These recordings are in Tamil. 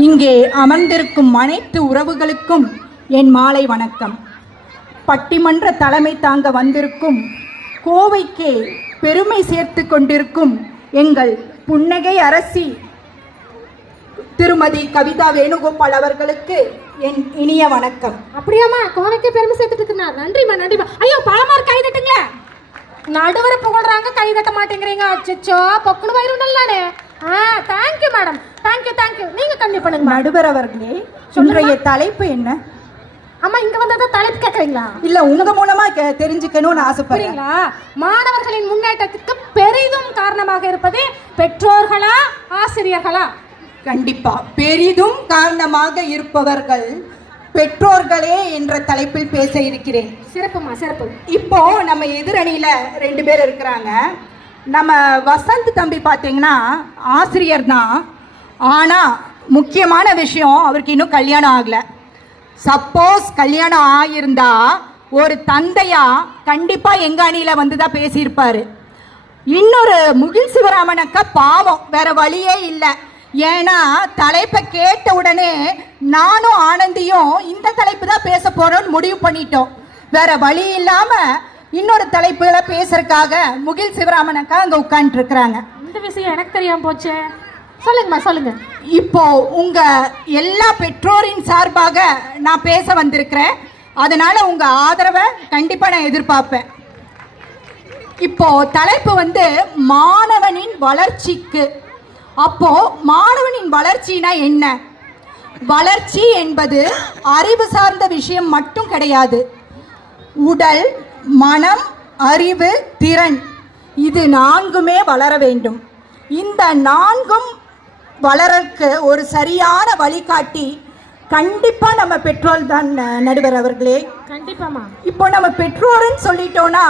இங்கே அமர்ந்திருக்கும் அனைத்து உறவுகளுக்கும் என் மாலை வணக்கம். பட்டிமன்ற தலைமை தாங்க வந்திருக்கும் கோவைக்கே பெருமை சேர்த்து கொண்டிருக்கும் எங்கள் புன்னகை அரசி திருமதி கவிதா வேணுகோபால் அவர்களுக்கு என் இனிய வணக்கம். அப்படியாம்மா, கோவைக்கே பெருமை சேர்த்துட்டு இருக்குண்ணா. நன்றிம்மா, நன்றிம்மா. ஐயோ, பழமார் கை தட்டுங்களே. நடுவரை புகழ்றாங்க, கை தட்ட மாட்டேங்கிறீங்க. அச்சோ, பொக்குனு வயிறுண்டல் நானே. Thank you madam, thank you thank you. நீங்க கண்டிப்பா பண்ணுங்க. நடுவர் அவர்களே, இன்றைய தலைப்பு என்ன? அம்மா, இங்க வந்தா தலைப்பு கேட்கறீங்களா? இல்ல, உங்க மூலமா தெரிஞ்சுக்கணும்னு ஆசைப்படுறீங்களா? மாணவர்களின் முன்னேற்றத்துக்கு பெரிதும் காரணமாக இருப்பது பெற்றோர்களா ஆசிரியர்களா? கண்டிப்பா பெரிதும் காரணமாக இருப்பவர்கள் பெற்றோர்களே என்ற தலைப்பில் பேச இருக்கிறேன். சிறப்புமா, சிறப்பு. இப்போ நம்ம எதிரணியில 2 பேர் இருக்கிறாங்க. நம்ம வசந்த் தம்பி பார்த்தீங்கன்னா ஆசிரியர் தான். ஆனால் முக்கியமான விஷயம், அவருக்கு இன்னும் கல்யாணம் ஆகலை. சப்போஸ் கல்யாணம் ஆகியிருந்தா ஒரு தந்தையா கண்டிப்பாக எங்கள் அணியில் வந்து தான் பேசியிருப்பார். இன்னொரு முகில் சிவராமனுக்கு பாவம், வேற வழியே இல்லை. ஏன்னா தலைப்பை கேட்ட உடனே நானும் ஆனந்தியும் இந்த தலைப்பு தான் பேச போகிறோன்னு முடிவு பண்ணிட்டோம். வேற வழி இல்லாமல் இன்னொரு தலைப்புகளை பேசுறதுக்காக முகில் சிவராமனுக்கா அங்கே உட்காந்துட்டு இருக்கிறாங்க. இந்த விஷயம் எனக்கு தெரியாம போச்சு. சொல்லுங்கம்மா, சொல்லுங்க. இப்போ உங்க எல்லா பெற்றோரின் சார்பாக நான் பேச வந்திருக்கிறேன். அதனால உங்க ஆதரவை கண்டிப்பா நான் எதிர்பார்ப்பேன். இப்போ தலைப்பு வந்து மாணவனின் வளர்ச்சிக்கு. அப்போ மாணவனின் வளர்ச்சினா என்ன? வளர்ச்சி என்பது அறிவு சார்ந்த விஷயம் மட்டும் கிடையாது. உடல், மனம், அறிவு, திறன், இது 4மே வளர வேண்டும். இந்த 4ம் வளரக்கு ஒரு சரியான வழிகாட்டி கண்டிப்பா நம்ம பெற்றோர் தான் நடுவர் அவர்களே. கண்டிப்பாமா. இப்போ நம்ம பெற்றோர்னு சொல்லிட்டோம்னா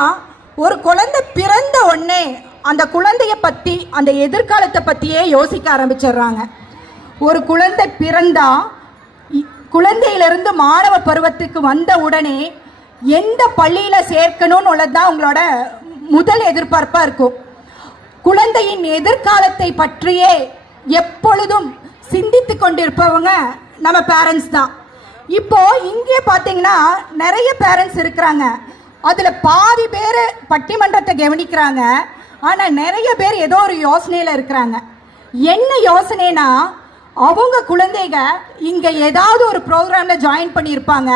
ஒரு குழந்தை பிறந்த உடனே அந்த குழந்தைய பற்றி, அந்த எதிர்காலத்தை பற்றியே யோசிக்க ஆரம்பிச்சிடுறாங்க. ஒரு குழந்தை பிறந்தா குழந்தையிலிருந்து மாணவ பருவத்துக்கு வந்த உடனே எந்த பள்ளியில் சேர்க்கணும்னு உள்ளதுதான் உங்களோட முதல் எதிர்பார்ப்பாக இருக்கும். குழந்தையின் எதிர்காலத்தை பற்றியே எப்பொழுதும் சிந்தித்து கொண்டிருப்பவங்க நம்ம பேரண்ட்ஸ் தான். இப்போ இங்கே பார்த்தீங்கன்னா நிறைய பேரண்ட்ஸ் இருக்கிறாங்க. அதில் பாதி பேர் பட்டிமன்றத்தை கவனிக்கிறாங்க. ஆனால் நிறைய பேர் ஏதோ ஒரு யோசனையில் இருக்கிறாங்க. என்ன யோசனைனா, அவங்க குழந்தைங்க இங்கே ஏதாவது ஒரு ப்ரோக்ராமில் ஜாயின் பண்ணியிருப்பாங்க.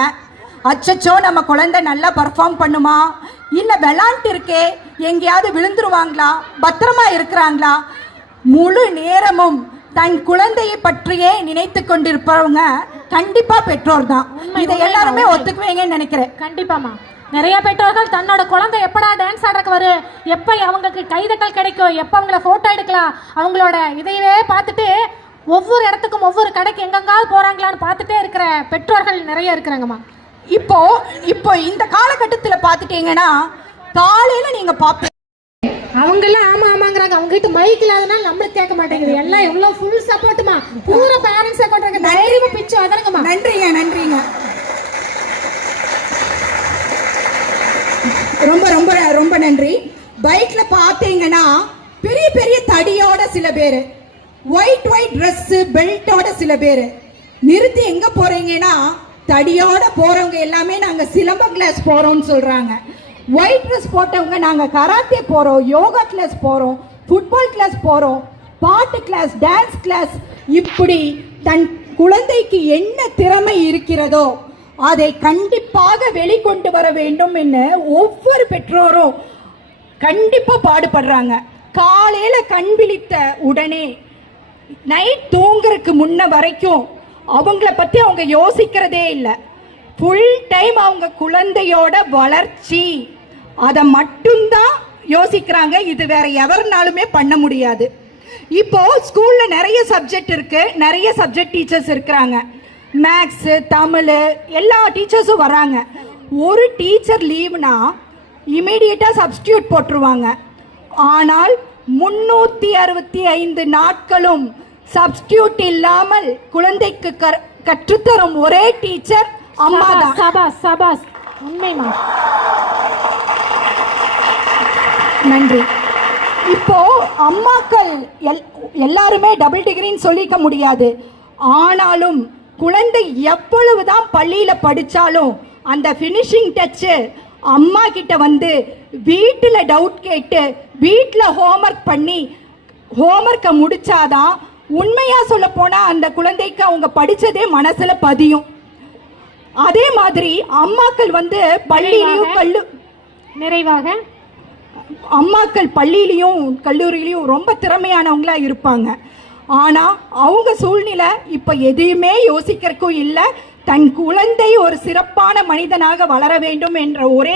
அச்சச்சோ, நம்ம குழந்தை நல்லா பர்ஃபார்ம் பண்ணுமா, இல்லை விளாண்டு இருக்கே எங்கேயாவது விழுந்துருவாங்களா, பத்திரமா இருக்கிறாங்களா, முழு நேரமும் தன் குழந்தையை பற்றியே நினைத்து கொண்டிருப்பவங்க கண்டிப்பா பெற்றோர் தான். இதை எல்லாருமே ஒத்துக்குவீங்கன்னு நினைக்கிறேன். கண்டிப்பாமா. நிறைய பெற்றோர்கள் தன்னோட குழந்தை எப்படா டான்ஸ் ஆடுறக்கு வரும், எப்போ அவங்களுக்கு கைதட்டல் கிடைக்கும், எப்போ அவங்கள ஃபோட்டோ எடுக்கலாம், அவங்களோட இதையவே பார்த்துட்டு ஒவ்வொரு இடத்துக்கும் ஒவ்வொரு கடைக்கு எங்கெங்காவது போகிறாங்களான்னு பார்த்துட்டே இருக்கிற பெற்றோர்கள் நிறைய இருக்கிறாங்கம்மா. இப்போ இந்த காலகட்டத்தில் பார்த்துட்டீங்கன்னா காலையில் நீங்கள் பார்ப்பீங்க, அவங்கெல்லாம் ஆமா ஆமாங்கிறாங்க. அவங்க கிட்ட மைக் இல்லாதனால நம்மளுக்கு கேட்க மாட்டேங்குது. எல்லாம் எவ்வளவு ஃபுல் சப்போர்ட்டுமா, பூரா பேரண்ட்ஸை கொண்டாங்க. தைரியமா பிச்சு அதரங்கம்மா. நன்றிங்க, நன்றிங்க. ரொம்ப ரொம்ப ரொம்ப நன்றி. பைக்ல பார்த்தீங்கன்னா பெரிய பெரிய தடியோட சில பேர், ஒயிட் ட்ரெஸ் பெல்ட்டோட சில பேர் நிறுத்தி எங்க போறீங்கன்னா, தடியோட போறவங்க எல்லாமே நாங்க சிலம்ப கிளாஸ் போறோம்னு சொல்றாங்க. ஒயிட் ட்ரெஸ் போட்டவங்க நாங்கள் கராத்தே போகிறோம், யோகா கிளாஸ் போகிறோம், ஃபுட்பால் கிளாஸ் போகிறோம், பாட்டு கிளாஸ், டான்ஸ் கிளாஸ். இப்படி தன் குழந்தைக்கு என்ன திறமை இருக்கிறதோ அதை கண்டிப்பாக வெளிக்கொண்டு வர வேண்டும் என்று ஒவ்வொரு பெற்றோரும் கண்டிப்பாக பாடுபடுறாங்க. காலையில் கண் விழித்த உடனே நைட் தூங்குறதுக்கு முன்ன வரைக்கும் அவங்கள பற்றி அவங்க யோசிக்கிறதே இல்லை. ஃபுல் டைம் அவங்க குழந்தையோட வளர்ச்சி அதை மட்டும்தான் யோசிக்கிறாங்க. இது வேற எவருனாலுமே பண்ண முடியாது. இப்போ ஸ்கூல்ல நிறைய சப்ஜெக்ட் இருக்கு, நிறைய சப்ஜெக்ட் டீச்சர்ஸ் இருக்கிறாங்க. மேக்ஸ், தமிழ் எல்லா டீச்சர்ஸும் வராங்க. ஒரு டீச்சர் லீவ்னா இமீடியட்டா சப்ஸ்டியூட் போட்டுருவாங்க. ஆனால் 365 நாட்களும் சப்ஸ்டியூட் இல்லாமல் குழந்தைக்கு கற்றுத்தரும் ஒரே டீச்சர் அம்மா தான். சபாஸ் சபாஸ், உண்மைமா. நன்றி. இப்போ அம்மாக்கள் எல்லாருமே டபுள் டிகிரின்னு சொல்லிக்க முடியாது. ஆனாலும் குழந்தை எவ்வளவுதான் பள்ளியில படிச்சாலும் அந்த ஃபினிஷிங் டச்சு அம்மா கிட்ட வந்து வீட்டில் டவுட் கேட்டு வீட்டில் ஹோம்ஒர்க் பண்ணி ஹோம்ஒர்க்கை முடிச்சாதான் உண்மையா சொல்ல போனா அந்த குழந்தைக்கு அவங்க படிச்சதே மனசுல பதியும். அதே மாதிரி அம்மாக்கள் வந்து பள்ளியிலையும் நிறைவாக அம்மாக்கள் பள்ளியிலையும் கல்லூரியிலையும் ரொம்ப திறமையானவங்களா இருப்பாங்க. ஆனா அவங்க சூழ்நிலை இப்ப எதையுமே யோசிக்கிறதுக்கும் இல்லை. தன் குழந்தை ஒரு சிறப்பான மனிதனாக வளர வேண்டும் என்ற ஒரே